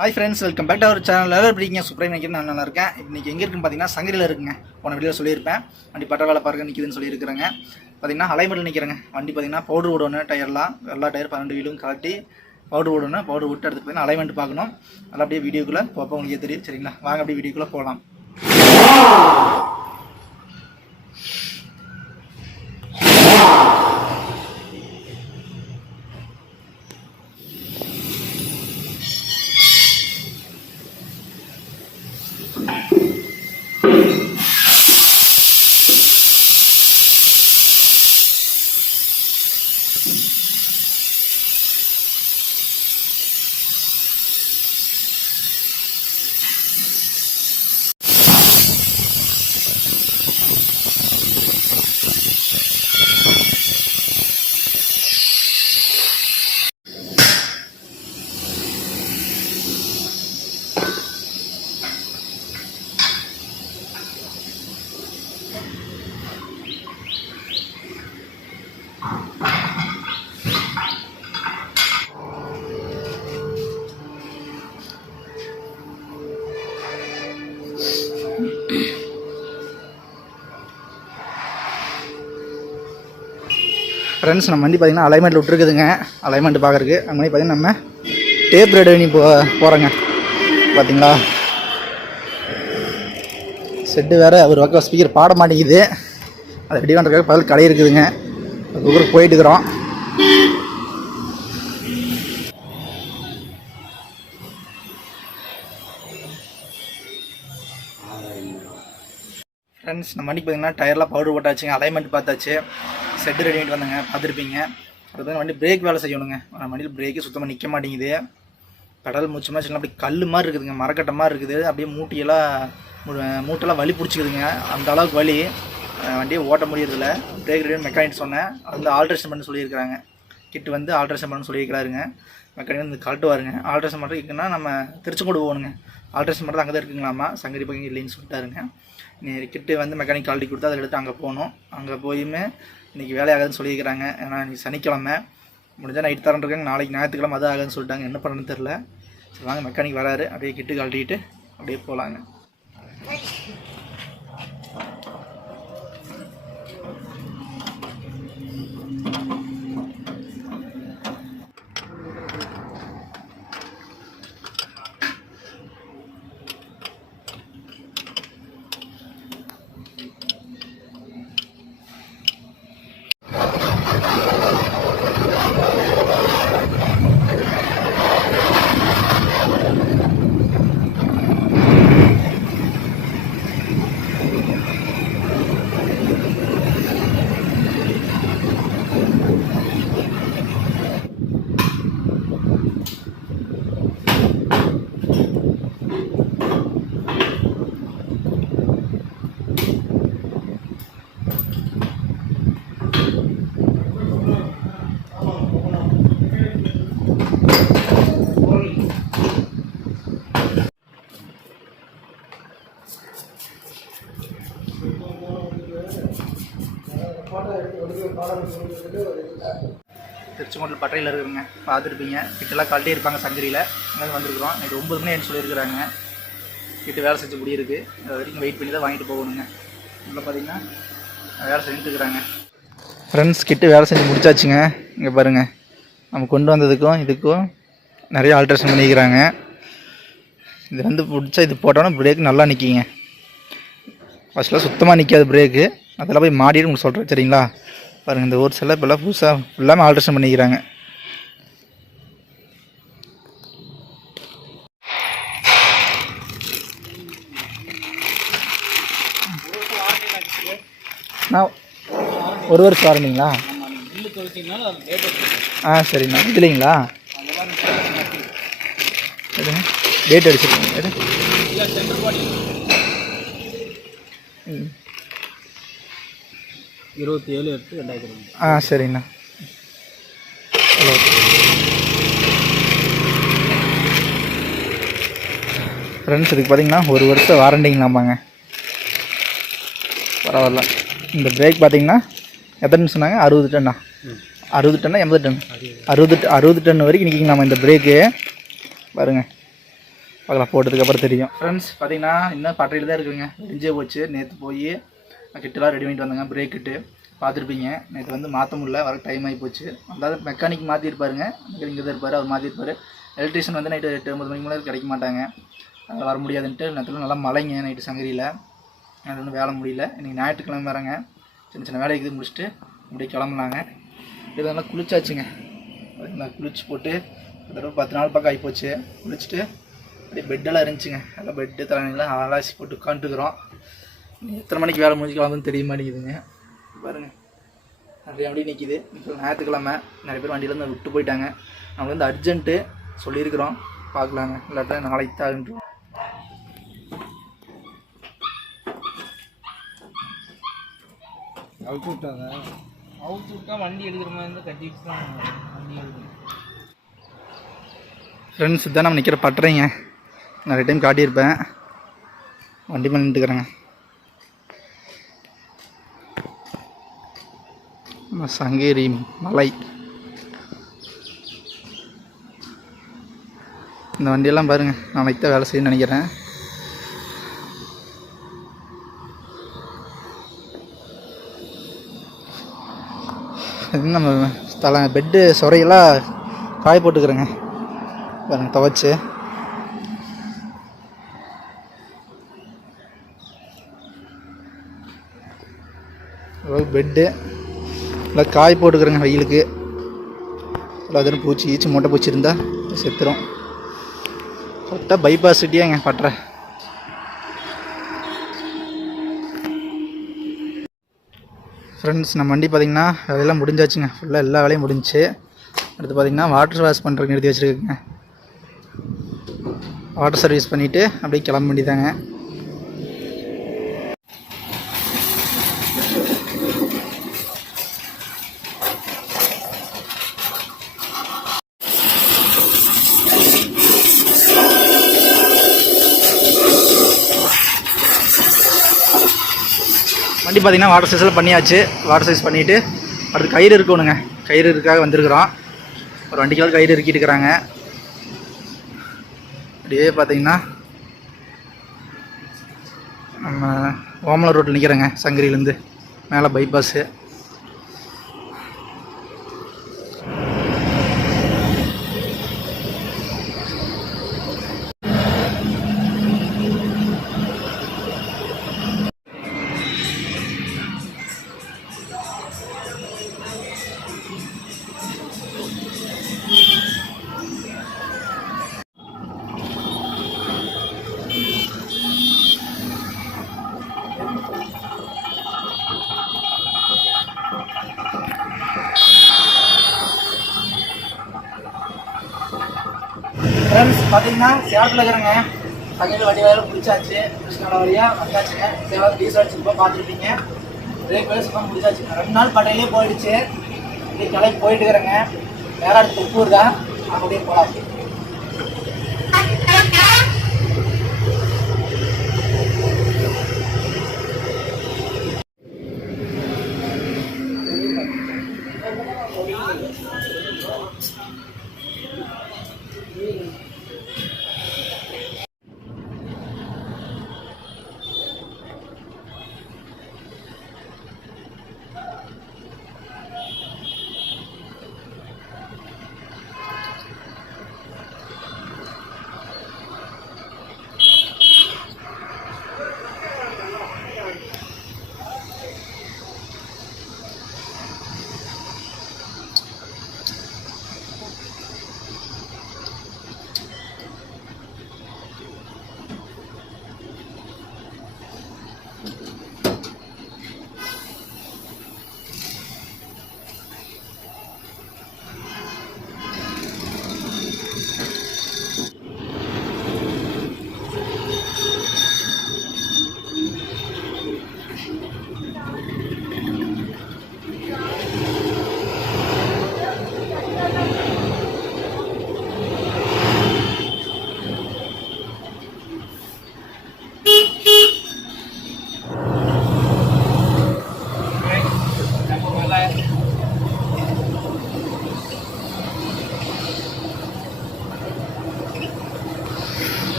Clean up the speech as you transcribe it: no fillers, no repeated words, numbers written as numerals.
Hi friends, welcome back to our channel. எல்லாரும் எப்படிங்க? சூப்பராக நினைக்கிறேன். நான் நல்லா இருக்கேன். இன்றைக்கி எங்கே இருக்குன்னு பார்த்தீங்கன்னா சங்கரியில் இருக்குங்க. போன வீடியோ சொல்லியிருப்பேன், வண்டி பட்ட வேலை பார்க்க நிற்கிதுன்னு சொல்லியிருக்கிறேங்க. பார்த்தீங்கன்னா அலைமெட்டில் நிற்கிறேங்க. வண்டி பார்த்தீங்கன்னா பவுடர் விடணும், டயர்லாம் எல்லா டயர் 12 வீலும் கழட்டி பவுடர் விடணும். பவுடர் விட்டு அடுத்து பார்த்தீங்கன்னா அலைமெண்ட் பார்க்கணும். அதெல்லாம் அப்படியே வீடியோக்குள்ளே போப்போ உங்களுக்கே தெரியும். சரிங்களா, வாங்க அப்படியே வீடியோக்குள்ளே போகலாம். ஃப்ரெண்ட்ஸ், நம்ம வண்டி பார்த்திங்கன்னா அலைமெண்ட் விட்டுருக்குதுங்க. அலைமெண்ட் பார்க்குறதுக்கு அந்த மாதிரி பார்த்திங்கன்னா நம்ம டேப் ரெடி பண்ணி போகிறோங்க. பார்த்தீங்களா, செட்டு வேறு ஒரு பக்கம் ஸ்பீக்கர் பாட மாட்டேங்குது. அதை ரெடி பண்ணுறதுக்காக பதில் கடை இருக்குதுங்க. அதுக்கு போயிட்டு இருக்கிறோம். ஃப்ரெண்ட்ஸ், நம்ம வண்டிக்கு பார்த்திங்கன்னா டயர்லாம் பவுடர் போட்டாச்சுங்க. அலைமெண்ட் பார்த்தாச்சு, செட்டு ரெடி பண்ணிட்டு வந்தாங்க, பார்த்துருப்பீங்க. அது வண்டி பிரேக் வேலை செய்யணுங்க. வண்டியில் பிரேக்கு சுத்தமாக நிற்க மாட்டேங்குது. பெடல் மூச்சு மாதிரி அப்படி கல் மாதிரி இருக்குதுங்க, மரக்கட்டை மாதிரி இருக்குது. அப்படியே மூட்டெல்லாம் வலி பிடிச்சிக்குதுங்க. அந்த அளவுக்கு வலி, வண்டியை ஓட்ட முடியறதில்ல. பிரேக் ரெடி மெக்கானிக் சொன்னேன், அது வந்து ஆல்ட்ரேஷன் பண்ண சொல்லியிருக்கிறாங்க. கிட்டு வந்து ஆல்ட்ரேஷன் பண்ண சொல்லியிருக்கிறாருங்க. மெக்கானிக் வந்து கழட்டுவாருங்க. ஆல்ட்ரேஷன் பண்ணுறதுக்குன்னா நம்ம திருச்செங்கோடு போகணுங்க. ஆல்ட்ரேஷன் பண்ணுறது அங்கே தான் இருக்குங்களாமா, சங்கரி பக்கம் இல்லைன்னு சொல்லிட்டாருங்க. கிட்டு வந்து மெக்கானிக் கழட்டி கொடுத்து அதை எடுத்து அங்கே போகணும். அங்கே போயுமே இன்றைக்கி வேலையாகாதுன்னு சொல்லியிருக்கிறாங்க. ஏன்னா இன்றைக்கி சனிக்கிழமை முடிஞ்சால் நைட்டு தரேன் இருக்காங்க. நாளைக்கு ஞாயிற்றுக்கிழமை அது ஆகுதுன்னு சொல்லிட்டாங்க. என்ன பண்ணுறதுன்னு தெரில. சரி வாங்க, மெக்கானிக் வராரு, அப்படியே கிட்டு கழட்டிட்டு அப்படியே போகலாங்க. திருச்செங்கோட்டில் பட்டறையில் இருக்குங்க, பார்த்துருப்பீங்க. கிட்டெல்லாம் கழட்டி இருப்பாங்க சங்கரியில். அங்கே வந்திருக்கிறோம். நைட்டு 9 மணி என்ன சொல்லியிருக்கிறாங்க. கிட்ட வேலை செஞ்சு முடியிருக்கு. அது வரைக்கும் வெயிட் பண்ணி தான் வாங்கிட்டு போகணுங்க. இதில் பார்த்தீங்கன்னா வேலை செஞ்சுட்டு இருக்கிறாங்க. ஃப்ரெண்ட்ஸ், கிட்ட வேலை செஞ்சு முடிச்சாச்சுங்க. இங்கே பாருங்கள், நம்ம கொண்டு வந்ததுக்கும் இதுக்கும் நிறைய ஆல்ட்ரேஷன் பண்ணிக்கிறாங்க. இது வந்து பிடிச்சா இது போட்டோன்னா பிரேக் நல்லா நிற்கிங்க. ஃபஸ்ட்டில் சுத்தமாக நிற்காது பிரேக்கு. அதெல்லாம் போய் மாடிட்டு உங்களுக்கு சொல்கிறேன், சரிங்களா? பாருங்கள், இந்த ஒரு செல்லை இப்போல்லாம் புதுசாக ஃபுல்லாமே ஆல்ட்ரேஷன் பண்ணிக்கிறாங்க. நான் 1 வருஷம் வாரண்டிங்களா? சரிண்ணா. இது இல்லைங்களா? டேட் அடிச்சிருக்கீங்க. ம், 27/8/2020. சரிண்ணா. ஹலோ. ஃப்ரெண்ட்ஸ், இதுக்கு பார்த்தீங்கன்னா 1 வருஷம் வாரண்டிங்களாமாங்க. பரவாயில்ல. இந்த பிரேக் பார்த்தீங்கன்னா எத்தனை சொன்னாங்க? 60 டன்னா. 60 டன்னா 80 டன்? 60 டன் வரைக்கும் நிற்கிங்க நம்ம இந்த பிரேக்கு. பாருங்கள், பார்க்கலாம், போட்டதுக்கப்புறம் தெரியும். ஃப்ரெண்ட்ஸ் பார்த்தீங்கன்னா இன்னும் பட்டையில் தான் இருக்குதுங்க. எரிஞ்சே போச்சு. நேற்று போய் கிட்டலாம் ரெடி பண்ணிட்டு வந்தாங்க. பிரேக் கிட்டு பார்த்துருப்பீங்க. நேற்று வந்து மாற்ற முடியல, வர டைம் ஆகி போச்சு. அதாவது மெக்கானிக் மாற்றிருப்பாருங்க. இங்கே தான் இருப்பார், அவர் மாற்றிருப்பார். எலக்ட்ரிஷியன் வந்து நைட்டு 8-9 மணிக்கு மேலே கிடைக்க மாட்டாங்க. அதில் வர முடியாதுன்ட்டு நேரத்தில் நல்லா மழைங்க நைட்டு சங்கரியில். அது ஒன்றும் வேலை முடியல. இன்றைக்கி ஞாயிற்றுக்கிழமை வரேங்க. சின்ன சின்ன வேலைக்கு முடிச்சுட்டு அப்படியே கிளம்புனாங்க. இதெல்லாம் குளிச்சாச்சுங்க. நான் குளிச்சு போட்டு ஒரு 10 நாள் பக்கம் ஆகிப்போச்சு. குளிச்சுட்டு அப்படியே பெட்டெல்லாம் இருந்துச்சுங்க. அதெல்லாம் பெட்டு தலைலாம் அலாசி போட்டு உட்காந்துக்கிறோம். எத்தனை மணிக்கு வேலை முடிஞ்சுக்கலாம்னு தெரிய மாட்டேங்குதுங்க. பாருங்கள் அப்படியே நிற்கிது. இப்போ ஞாயிற்றுக்கிழமை நிறைய பேர் வண்டியிலேருந்து விட்டு போயிட்டாங்க. நம்ம வந்து அர்ஜென்ட்டு சொல்லியிருக்கிறோம், பார்க்கலாங்க. இல்லாட்டா நாளைக்கு தான்ன்றோம். அவுத்து விட்டா வண்டி எடுக்கிற மாதிரி இருந்தால் கட்டிட்டு தான் வண்டி எடுக்கணும். ஃப்ரெண்ட்ஸ் தான் நம்ம நிற்கிற பட்டுறீங்க. நிறைய டைம் காட்டியிருப்பேன். வண்டி மேலே நின்றுக்கிறேங்க. சங்ககிரி மலை. இந்த வண்டியெல்லாம் பாருங்கள், நாளைக்கு தான் வேலை செய்யணும்னு நினைக்கிறேன். நம்ம பெட்டு சொறையெல்லாம் காய போட்டுக்கிறேங்க. பாருங்க துவைச்சு. பெட்டு நல்லா காய போட்டுக்கிறேங்க வெயிலுக்கு. எல்லாம் பூச்சி ஈச்சி மூட்டை பூச்சி இருந்தால் செத்துரும். கரெக்டாக பைபாஸ் சிட்டியாங்க பட்டுற. ஃப்ரெண்ட்ஸ் நம்ம வண்டி பார்த்திங்கன்னா வேலையெல்லாம் முடிஞ்சாச்சுங்க. ஃபுல்லாக எல்லா வேலையும் முடிஞ்சிச்சு. அடுத்து பார்த்திங்கன்னா வாட்டர் வாஷ் பண்ணுறதுக்கு நிறுத்தி வச்சுருக்குங்க. வாட்டர் சர்வீஸ் பண்ணிவிட்டு அப்படியே கிளம்ப வேண்டியதாங்க. வண்டி பார்த்திங்கன்னா வாட்டர் சர்வீஸில் பண்ணியாச்சு. வாட்டர் சர்வீஸ் பண்ணிவிட்டு அடுத்து கயிறு இருக்கணுங்க. கயிறு இருக்காக வந்திருக்கிறோம். ஒரு வண்டிக்காவது கயிறு இறுக்கிட்டு இருக்கிறாங்க. அப்படியே பார்த்திங்கன்னா நம்ம ஓமலூர் ரோட்டில் நிற்கிறேங்க. சங்கரியிலேருந்து மேலே பைபாஸு. ஃப்ரெண்ட்ஸ் பார்த்தீங்கன்னா சேலத்தில் இருக்கிறேங்க. சங்ககிரி வண்டி வேலை பிடிச்சாச்சு. கிருஷ்ணாட வழியாக வந்தாச்சுங்க. சேலம் டீசல் அடிச்சுருப்போம் பார்த்துருப்பீங்க. பிரேக் வேலை சும்மா முடிச்சாச்சுங்க. 2 நாள் பட்டையிலே போயிடுச்சு. இப்படி கிளம்பி போயிட்டு இருக்கிறேங்க. நேரம் அடுத்து தொப்பூர் தான். அப்படியே போகலாம்.